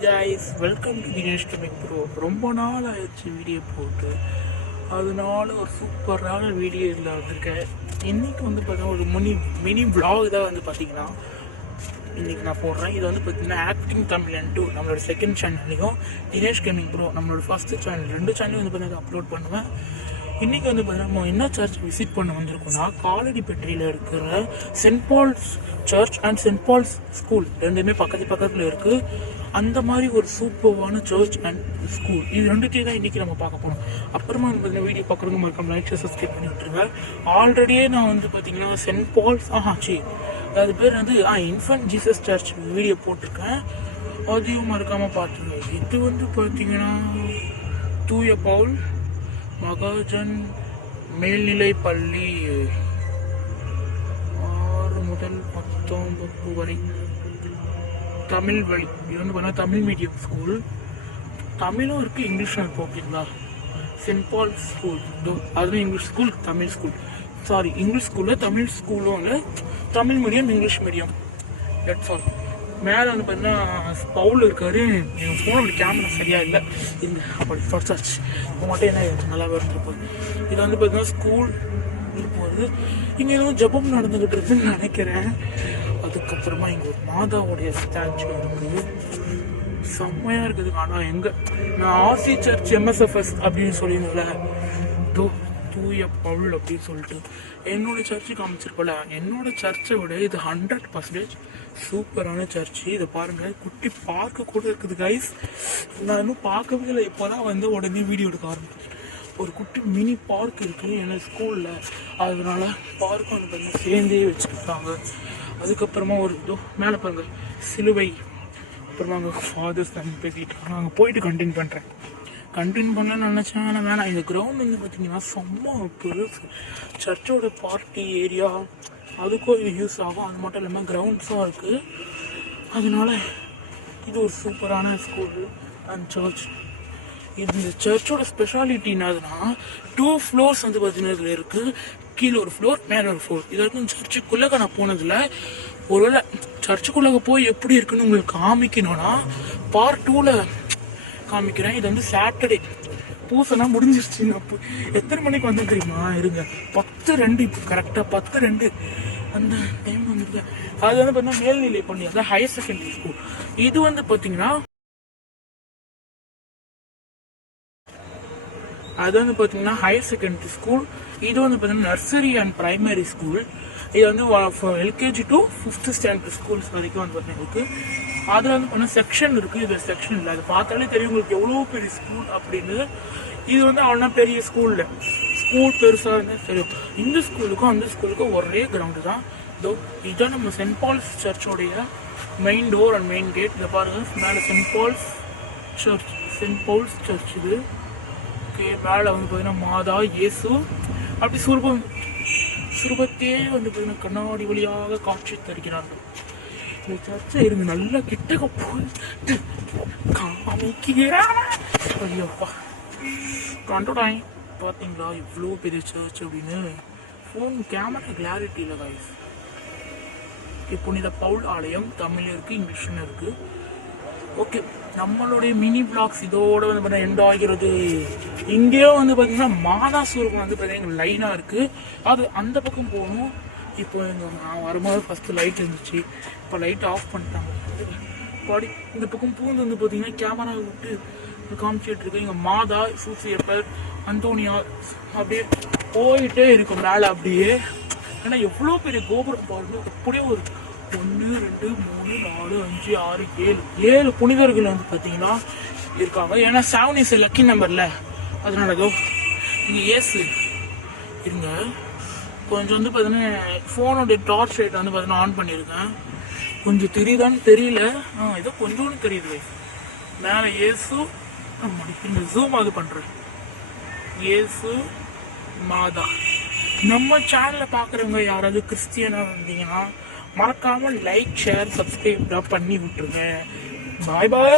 guys, welcome to Dinesh Gaming Pro. ரொம்ப நாள் ஆயிடுச்சு வீடியோ போட்டு, அதனால ஒரு சூப்பரான வீடியோ இதில் வந்திருக்கேன். இன்றைக்கி வந்து பார்த்தீங்கன்னா ஒரு மினி vlog தான் வந்து பார்த்தீங்கன்னா இன்றைக்கி நான் போடுறேன். இது வந்து பார்த்தீங்கன்னா ஆக்டிங் தமிழ் அண்ட் 2 நம்மளோட செகண்ட் சேனல்லையும் தினேஷ் கேமிங் ப்ரோ நம்மளோட ஃபஸ்ட்டு சேனல் 2 சேனலையும் வந்து பார்த்தீங்கன்னா அப்லோட் பண்ணுவேன். இன்றைக்கி வந்து பார்த்தீங்கன்னா நம்ம என்ன சர்ச் விசிட் பண்ண வந்திருக்கோம்னா, காலடிப்பட்டியில் இருக்கிற Saint Paul's church and Saint Paul's school ரெண்டுமே பக்கத்தில் இருக்குது. அந்த மாதிரி ஒரு சூப்பரான சர்ச் அண்ட் ஸ்கூல், இது ரெண்டுத்தையும் தான் இன்றைக்கி நம்ம பார்க்க போகிறோம். அப்புறமா வந்து பார்த்தீங்கன்னா வீடியோ பார்க்குறவங்க மறக்காம லைக் சப்ஸ்கிரைப் பண்ணி விட்டுருவேன். ஆல்ரெடியே நான் வந்து பார்த்தீங்கன்னா சென்ட் பால்ஸ் அது பேர் வந்து இன்ஃபன்ட் ஜீசஸ் சர்ச் வீடியோ போட்டிருக்கேன், அதையும் மறக்காமல் பார்த்துருவேன். இது வந்து பார்த்தீங்கன்னா தூய பவுல் மகாஜன் மேல்நிலை பள்ளி 6 முதல் 19 வரை தமிழ் வழி. இது வந்து பார்த்தா தமிழ் மீடியம் ஸ்கூல், தமிழும் இருக்குது இங்கிலீஷும் இருக்குது. ஓகேங்களா, சென்ட் பால் ஸ்கூல் அதுவும் English school Tamil school, sorry English ஸ்கூலில் தமிழ் ஸ்கூலும் இல்லை, Tamil medium English medium, that's all. மேலே வந்து பார்த்தீங்கன்னா பவுல் இருக்காரு. என் ஃபோனோட கேமரா சரியாக இல்லை, இங்கே அப்படி தொடச்சாச்சு. இப்போ மட்டும் என்ன நல்லா இருந்துருப்போம். இது வந்து பார்த்தீங்கன்னா ஸ்கூல் போகுது. இங்கே எதுவும் ஜபம் நடந்துக்கிட்டு இருக்குன்னு நினைக்கிறேன். அதுக்கப்புறமா இங்கே ஒரு மாதாவுடைய ஸ்டாச்சு இருக்குது, செம்மையாக இருக்குது. ஆனால் எங்கே நான் ஆர்சி சர்ச் MSFS அப்படின்னு சொல்லியிருந்தேன்ல, தூய பவுல் அப்படின்னு சொல்லிட்டு என்னோட சர்ச்சுக்கு அமைச்சிருப்பல, என்னோட சர்ச்சை விட இது 100% சூப்பரான சர்ச்சு. இதை பாருங்கள், குட்டி பார்க்க கூட இருக்குது கைஸ். நான் இன்னும் பார்க்கவே இல்லை, இப்போதான் வந்து உடனே வீடியோ எடுக்க ஆரம்பிச்சேன். ஒரு குட்டி மினி பார்க் இருக்குது எனக்கு ஸ்கூலில், அதனால பார்க்கும் வந்து பார்த்தீங்கன்னா சேர்ந்தே வச்சுக்கிட்டாங்க. அதுக்கப்புறமா ஒரு மேலே பாருங்க சிலுவை. அப்புறமா அங்கே ஃபாதர்ஸ் தம்பி பேசிக்கிட்டாங்க. அங்கே போயிட்டு கண்டினியூ பண்ணலான்னு நினச்சேன், ஆனால் வேணாம். இந்த கிரவுண்ட் வந்து பார்த்தீங்கன்னா செம்ம பெருசு. சர்ச்சோட பார்ட்டி ஏரியா அதுக்கும் இது யூஸ் ஆகும். அது மட்டும் இல்லாமல் கிரவுண்ட்ஸும் இருக்குது. அதனால இது ஒரு சூப்பரான ஸ்கூல் அண்ட் சர்ச். இந்த சர்ச்சோட ஸ்பெஷாலிட்டி என்னதுன்னா 2 floors வந்து பார்த்தீங்கன்னா இதில் இருக்குது. கீழே ஒரு ஃப்ளோர், மேலே ஒரு ஃப்ளோர். இது வரைக்கும் சர்ச்சுக்குள்ளே நான் போனதில்ல. ஒருவேளை சர்ச்சுக்குள்ளே போய் எப்படி இருக்குன்னு உங்களுக்கு காமிக்கணும்னா பார்ட் 2ல் காமிக்கிறேன். இது வந்து சாட்டர்டே பூசனா முடிஞ்சிருச்சு. நான் எத்தனை மணிக்கு வந்து தெரியுமா, இருங்க 10:02, இப்போ கரெக்டாக 10:02 அந்த டைம் வந்துருக்கு. அது வந்து பார்த்தீங்கன்னா மேல்நிலை பள்ளி, அதான் ஹையர் செகண்டரி ஸ்கூல். இது வந்து பார்த்தீங்கன்னா ஹையர் செகண்டரி ஸ்கூல். இது வந்து பார்த்தீங்கன்னா நர்சரி அண்ட் பிரைமரி ஸ்கூல். இது வந்து LKG to 5th standard schools வரைக்கும் வந்து பார்த்தீங்கன்னா இருக்குது. அதில் வந்து பார்த்தீங்கன்னா செக்ஷன் இருக்குது, இது செக்ஷன் இல்லை. அது பார்த்தாலே தெரியும் உங்களுக்கு எவ்வளோ பெரிய ஸ்கூல் அப்படின்னு. இது வந்து அவ்வளோ பெரிய ஸ்கூலில் ஸ்கூல் பெருசாக இருந்தால் தெரியும். இந்த ஸ்கூலுக்கும் அந்த ஸ்கூலுக்கும் ஒரே கிரவுண்டு தான். இதுதான் நம்ம சென்ட் பால்ஸ் சர்ச்சோடைய main door and main gate. இதை பாருங்கள், மேலே சென்ட் பால்ஸ் சர்ச் இது. ஓகே, மேலே வந்து பார்த்தீங்கன்னா மாதா இயேசு அப்படி சுரூபத்தையே வந்து பார்த்தீங்கன்னா கண்ணாடி வழியாக காட்சி தருகிறார்கள். இந்த சர்ச்சை இருங்க நல்லா கிட்டக்க போயிட்டு காமிக்கிறேன். ஐயோப்பா கண்டுடாய், பார்த்தீங்களா இவ்வளோ பெரிய சர்ச் அப்படின்னு. ஃபோன் கேமரா கிளாரிட்டி இல்லை கைஸ். புனித பவுல் ஆலயம் தமிழ் இருக்குது இங்கிலீஷ்னு இருக்குது. ஓகே, நம்மளுடைய மினி பிளாக்ஸ் இதோட வந்து பார்த்தீங்கன்னா எண்ட் ஆகிறது. இங்கேயோ வந்து பார்த்தீங்கன்னா மாதா சுரூபம் வந்து பார்த்தீங்கன்னா லைனாக இருக்குது. அது அந்த பக்கம் போகணும். இப்போ நான் வரும்போது ஃபஸ்ட்டு லைட் இருந்துச்சு, இப்போ லைட் ஆஃப் பண்ணிட்டாங்க. பாடி இந்த பக்கம் பூந்து வந்து பார்த்தீங்கன்னா கேமரா விட்டு காமிச்சிட்டு இருக்கு. இங்கே மாதா சூசியப்பர் அந்தோனியா அப்படியே போயிட்டே இருக்கும் மேலே அப்படியே. ஏன்னா எவ்வளோ பெரிய கோபுரம் பாருங்க. அப்படியே ஒரு 1 2 3 4 5 6 7 புனிதர்கள் வந்து பார்த்தீங்கன்னா இருக்காங்க. ஏன்னா 7 is a lucky நம்பர்ல, அதனால இங்கே ஏசு இருங்க. கொஞ்சம் வந்து பார்த்தீங்கன்னா ஃபோனோடைய டார்ச் லைட் வந்து பார்த்தீங்கன்னா ஆன் பண்ணியிருக்கேன். கொஞ்சம் தெரியுதான்னு தெரியல, ஏதோ கொஞ்சோன்னு தெரியுது. மேலே ஏசு, இந்த ஜூம் அது பண்ணுறேன். ஏசு மாதா. நம்ம சேனலை பார்க்குறவங்க யாராவது கிறிஸ்டியனாக இருந்தீங்கன்னா மறக்காமல் லைக் ஷேர் சப்ஸ்கிரைப் பண்ணி விட்டுருங்க. பாய் பாய்.